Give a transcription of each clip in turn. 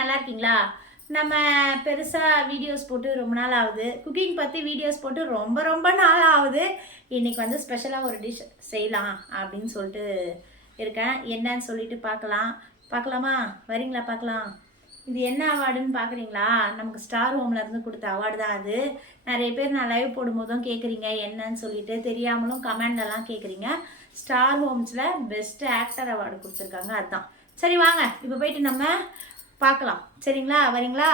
நல்லா இருக்கீங்களா நம்ம பெருசாக வீடியோஸ் போட்டு ரொம்ப நாள் ஆகுது. குக்கிங் பற்றி வீடியோஸ் போட்டு ரொம்ப ரொம்ப நாள் ஆகுது. இன்னைக்கு வந்து ஸ்பெஷலாக ஒரு டிஷ் செய்யலாம் அப்படின்னு சொல்லிட்டு இருக்கேன். என்னன்னு சொல்லிட்டு பார்க்கலாம். பார்க்கலாமா? வரீங்களா? பார்க்கலாம். இது என்ன அவார்டுன்னு பார்க்குறீங்களா? நமக்கு ஸ்டார் ஹோமில் இருந்து கொடுத்த அவார்டு தான் அது. நிறைய பேர் நான் லைவ் போடும்போதும் கேட்குறீங்க என்னன்னு சொல்லிட்டு தெரியாமலும் கமெண்ட்லலாம் கேட்குறீங்க ஸ்டார் ஹோம்ஸில் பெஸ்ட் ஆக்டர் அவார்டு கொடுத்துருக்காங்க. அதுதான் சரி வாங்க. இப்போ போயிட்டு நம்ம பார்க்கலாம். சரிங்களா? வரீங்களா?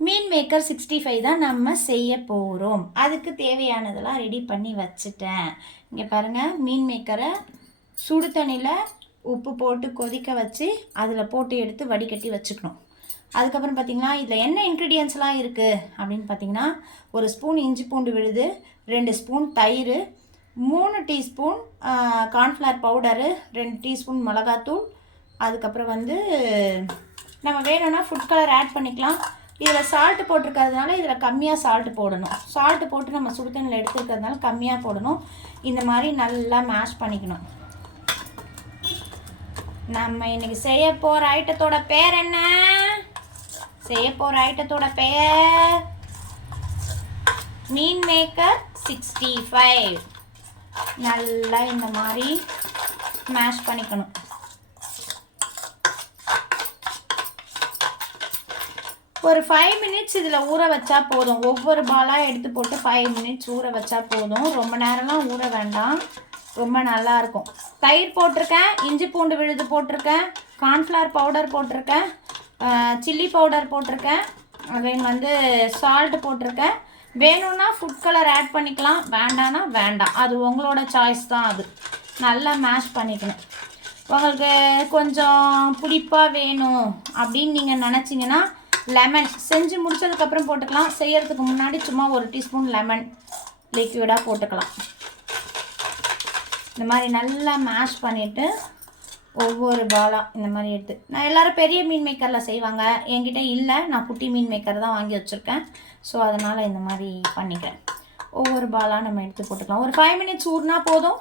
மீன் மேக்கர் சிக்ஸ்டி ஃபைவ் தான் நம்ம செய்ய போகிறோம் அதுக்கு தேவையானதெல்லாம் ரெடி பண்ணி வச்சுட்டேன். இங்கே பாருங்கள் மீன் மேக்கரை சுடு தண்ணியில் உப்பு போட்டு கொதிக்க வச்சு அதில் போட்டு எடுத்து வடிகட்டி வச்சுக்கணும். அதுக்கப்புறம் பார்த்தீங்கன்னா இதில் என்ன இன்க்ரீடியன்ஸ்லாம் இருக்குது அப்படின்னு பார்த்தீங்கன்னா ஒரு ஸ்பூன் இஞ்சி பூண்டு விழுது ரெண்டு ஸ்பூன் தயிர் மூணு டீஸ்பூன் கார்ன்ஃப்ளவர் பவுடரு ரெண்டு டீஸ்பூன் மிளகாத்தூள் அதுக்கப்புறம் வந்து நம்ம வேணும்னா ஃபுட் கலர் ஆட் பண்ணிக்கலாம். இதில் சால்ட்டு போட்டிருக்கிறதுனால இதில் கம்மியாக சால்ட்டு போடணும். சால்ட்டு போட்டு நம்ம சுடுதண்ணில் எடுத்துருக்கிறதுனால கம்மியாக போடணும். இந்த மாதிரி நல்லா மேஷ் பண்ணிக்கணும். நம்ம இன்னைக்கு செய்ய போகிற ஐட்டத்தோட பேர் என்ன? செய்ய போகிற ஐட்டத்தோட பெயர் மீன் மேக்கர் சிக்ஸ்டி ஃபைவ் நல்லா இந்த மாதிரி மேஷ் பண்ணிக்கணும். ஒரு ஃபைவ் மினிட்ஸ் இதில் ஊற வச்சா போதும். ஒவ்வொரு பாலாக எடுத்து போட்டு ஃபைவ் மினிட்ஸ் ஊற வச்சா போதும். ரொம்ப நேரம்லாம் ஊற வேண்டாம். ரொம்ப நல்லாயிருக்கும் தயிர் போட்டிருக்கேன். இஞ்சி பூண்டு விழுது போட்டிருக்கேன். கார்ன்ஃப்ளவர் பவுடர் போட்டிருக்கேன். சில்லி பவுடர் போட்டிருக்கேன். தென் வந்து சால்ட் போட்டிருக்கேன். வேணும்னா ஃபுட் கலர் ஆட் பண்ணிக்கலாம். வேண்டான்னா வேண்டாம். அது உங்களோட சாய்ஸ் தான் அது. நல்லா மேஷ் பண்ணிக்கணும். உங்களுக்கு கொஞ்சம் புளிப்பாக வேணும் அப்படின்னு நீங்கள் நினச்சிங்கன்னா லெமன் செஞ்சு முடித்ததுக்கப்புறம் போட்டுக்கலாம். செய்கிறதுக்கு முன்னாடி சும்மா ஒரு டீஸ்பூன் லெமன் லிக்விடாக போட்டுக்கலாம். இந்த மாதிரி நல்லா மேஷ் பண்ணிவிட்டு ஒவ்வொரு பாலாக இந்த மாதிரி எடுத்து. நான் எல்லாரும் பெரிய மீன் மேக்கரில் செய்வாங்க. என்கிட்ட இல்லை. நான் குட்டி மீன் மேக்கர் தான் வாங்கி வச்சுருக்கேன். ஸோ அதனால் இந்த மாதிரி பண்ணிக்கிறேன். ஒவ்வொரு பாலாக நம்ம எடுத்து போட்டுக்கலாம். ஒரு ஃபைவ் மினிட்ஸ் ஊறினா போதும்.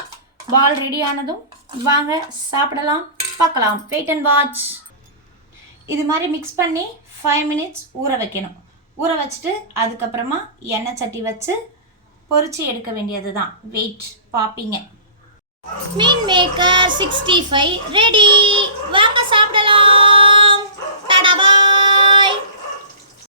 பால் ரெடி ஆனதும் வாங்க சாப்பிடலாம் பார்க்கலாம். வெயிட் அண்ட் வாட்ச் இது மாதிரி மிக்ஸ் பண்ணி ஃபைவ் மினிட்ஸ் ஊற வைக்கணும். ஊற வச்சுட்டு அதுக்கப்புறமா எண்ணெய் சட்டி வச்சு பொறிச்சு எடுக்க வேண்டியது தான் வெயிட் பார்ப்பீங்க meal maker sixty five ready